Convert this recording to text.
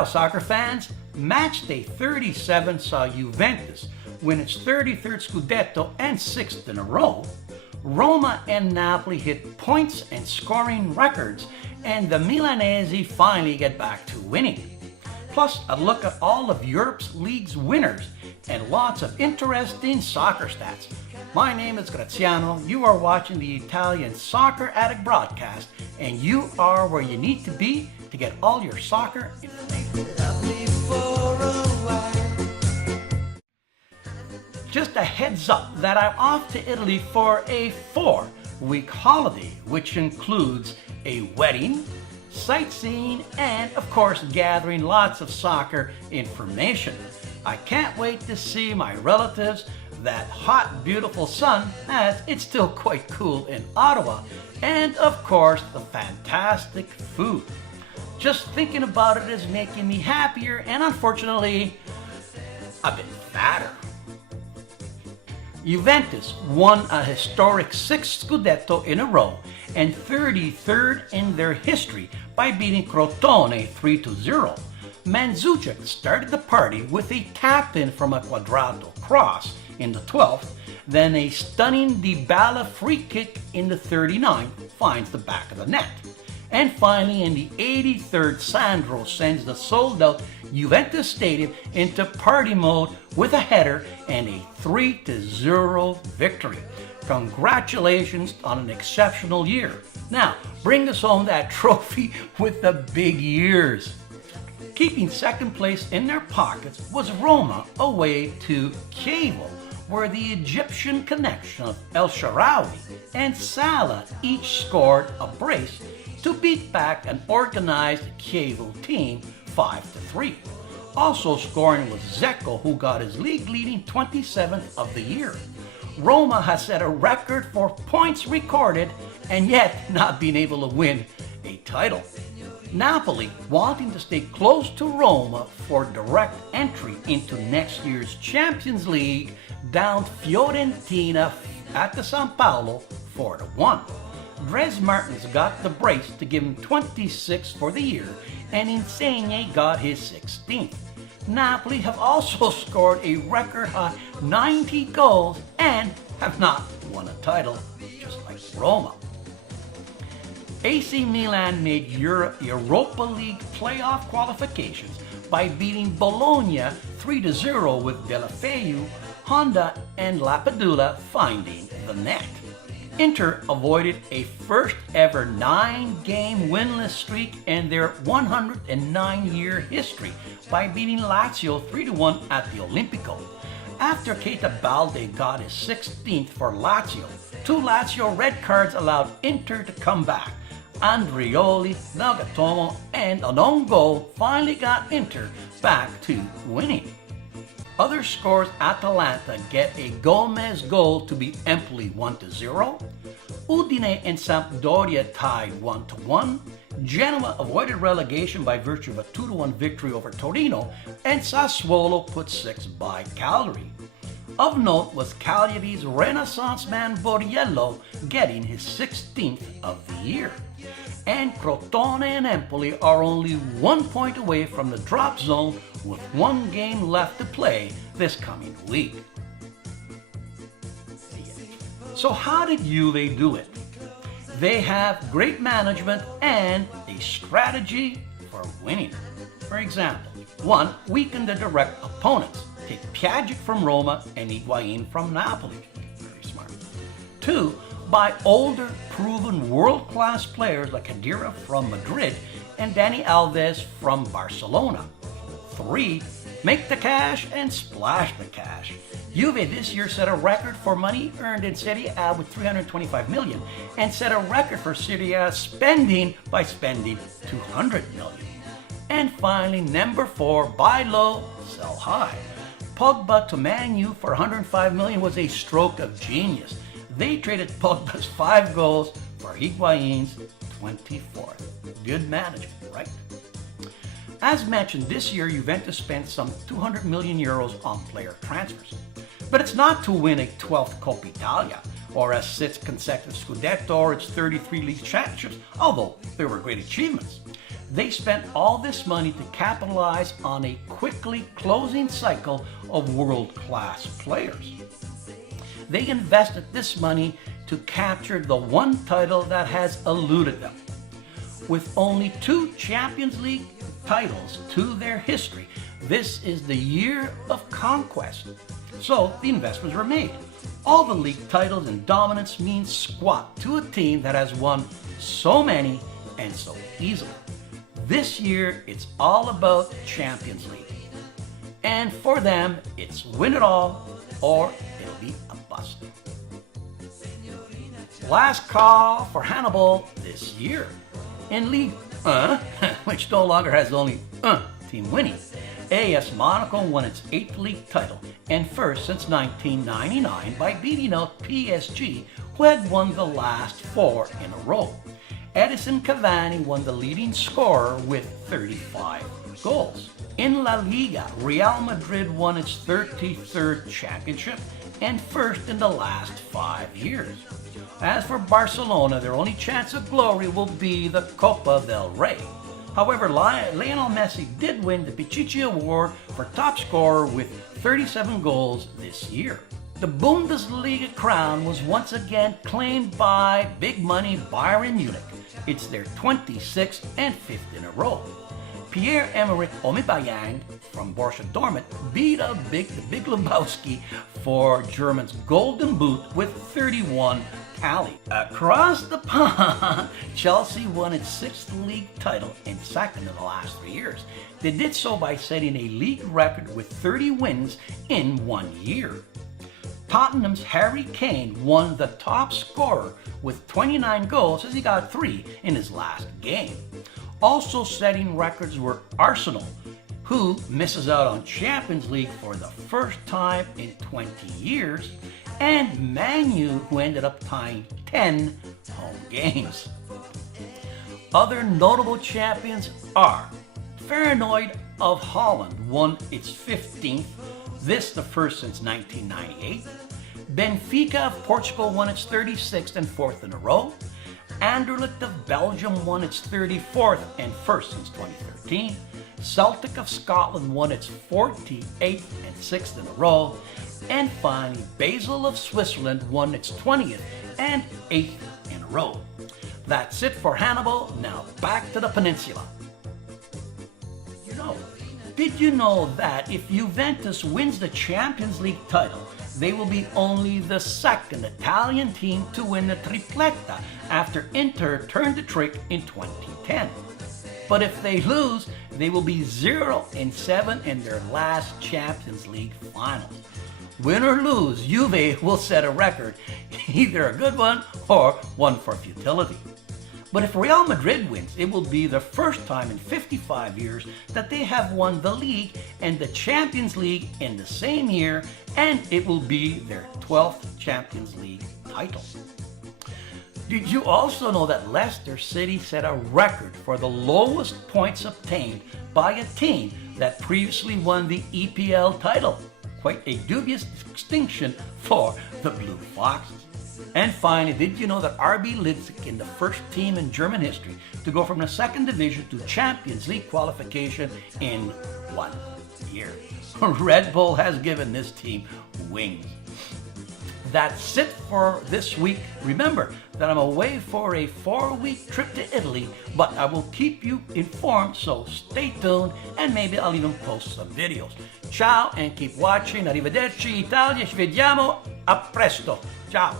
Ciao soccer fans! Match day 37 saw Juventus win its 33rd Scudetto and 6th in a row. Roma and Napoli hit points and scoring records, and the Milanese finally get back to winning. Plus, a look at all of Europe's league's winners and lots of interesting soccer stats. My name is Graziano, you are watching the Italian Soccer Addict broadcast, and you are where you need to be to get all your soccer information. Just a heads up that I'm off to Italy for a 4-week holiday, which includes a wedding, sightseeing, and of course gathering lots of soccer information. I can't wait to see my relatives, that hot beautiful sun, as it's still quite cool in Ottawa, and of course the fantastic food. Just thinking about it is making me happier, and unfortunately a bit fatter. Juventus won a historic 6th Scudetto in a row and 33rd in their history by beating Crotone 3-0. Mandzukic started the party with a tap-in from a Quadrato cross in the 12th, then a stunning Dybala free kick in the 39th finds the back of the net. And finally, in the 83rd, Sandro sends the sold-out Juventus Stadium into party mode with a header and a 3-0 victory. Congratulations on an exceptional year. Now, bring us home that trophy with the big ears. Keeping second place in their pockets was Roma away to Chievo, where the Egyptian connection of El Shaarawy and Salah each scored a brace to beat back an organized Chievo team 5-3. Also scoring was Dzeko, who got his league-leading 27th of the year. Roma has set a record for points recorded and yet not being able to win a title. Napoli, wanting to stay close to Roma for direct entry into next year's Champions League, downed Fiorentina at the San Paolo 4-1. Dries Mertens got the brace to give him 26 for the year, and Insigne got his 16th. Napoli have also scored a record high 90 goals and have not won a title, just like Roma. AC Milan made Europa League playoff qualifications by beating Bologna 3-0 with Deulofeu, Honda, and Lapadula finding the net. Inter avoided a first ever 9-game winless streak in their 109-year history by beating Lazio 3-1 at the Olimpico. After Keita Balde got his 16th for Lazio, 2 Lazio red cards allowed Inter to come back. Andrioli, Nagatomo, and an own goal finally got Inter back to winning. Other scores: Atalanta get a Gomez goal to beat Empoli 1-0. Udine and Sampdoria tied 1-1. Genoa avoided relegation by virtue of a 2-1 victory over Torino, and Sassuolo put 6 by Cagliari. Of note was Cagliari's Renaissance man Borriello getting his 16th of the year. And Crotone and Empoli are only 1 point away from the drop zone with 1 game left to play this coming week. So how did Juve do it? They have great management and a strategy for winning. For example, 1. Weaken the direct opponents. Take Pjanic from Roma and Higuain from Napoli. Very smart. 2. Buy older, proven world-class players like Khedira from Madrid and Dani Alves from Barcelona. 3. Make the cash and splash the cash. Juve this year set a record for money earned in Serie A with 325 million and set a record for Serie A spending by spending 200 million. And finally, number 4, buy low, sell high. Pogba to Man U for 105 million was a stroke of genius. They traded Pogba's 5 goals for Higuain's 24th. Good management, right? As mentioned, this year Juventus spent some 200 million euros on player transfers. But it's not to win a 12th Coppa Italia or a 6th consecutive Scudetto or its 33 league championships, although they were great achievements. They spent all this money to capitalize on a quickly closing cycle of world-class players. They invested this money to capture the one title that has eluded them. With only 2 Champions League titles to their history, this is the year of conquest. So the investments were made. All the league titles and dominance means squat to a team that has won so many and so easily. This year, it's all about Champions League. And for them, it's win it all or it'll be a bust. Last call for Hannibal this year. In League which no longer has only team winning, AS Monaco won its 8th league title and first since 1999 by beating out PSG, who had won the last 4 in a row. Edison Cavani won the leading scorer with 35 goals. In La Liga, Real Madrid won its 33rd championship and first in the last 5 years. As for Barcelona, their only chance of glory will be the Copa del Rey. However, Lionel Messi did win the Pichichi Award for top scorer with 37 goals this year. The Bundesliga crown was once again claimed by big money Bayern Munich. It's their 26th and 5th in a row. Pierre-Emerick Aubameyang from Borussia Dortmund beat out the Big Lebowski for German's Golden Boot with 31 tally. Across the pond, Chelsea won its 6th league title and 2nd in the last 3 years. They did so by setting a league record with 30 wins in 1 year. Tottenham's Harry Kane won the top scorer with 29 goals as he got 3 in his last game. Also setting records were Arsenal, who misses out on Champions League for the first time in 20 years, and Man U, who ended up tying 10 home games. Other notable champions are Feyenoord of Holland won its 15th, this the first since 1998. Benfica of Portugal won its 36th and 4th in a row. Anderlecht of Belgium won its 34th and 1st since 2013. Celtic of Scotland won its 48th and 6th in a row. And finally, Basel of Switzerland won its 20th and 8th in a row. That's it for Hannibal. Now back to the peninsula. Did you know that if Juventus wins the Champions League title, they will be only the 2nd Italian team to win the tripletta after Inter turned the trick in 2010. But if they lose, they will be 0-7 in their last Champions League final. Win or lose, Juve will set a record, either a good one or one for futility. But if Real Madrid wins, it will be the first time in 55 years that they have won the league and the Champions League in the same year, and it will be their 12th Champions League title. Did you also know that Leicester City set a record for the lowest points obtained by a team that previously won the EPL title? Quite a dubious distinction for the Blue Foxes. And finally, did you know that RB Leipzig is the first team in German history to go from the 2nd division to Champions League qualification in 1 year? Red Bull has given this team wings. That's it for this week. Remember that I'm away for a 4-week trip to Italy, but I will keep you informed, so stay tuned and maybe I'll even post some videos. Ciao and keep watching. Arrivederci Italia, ci vediamo, a presto. Ciao.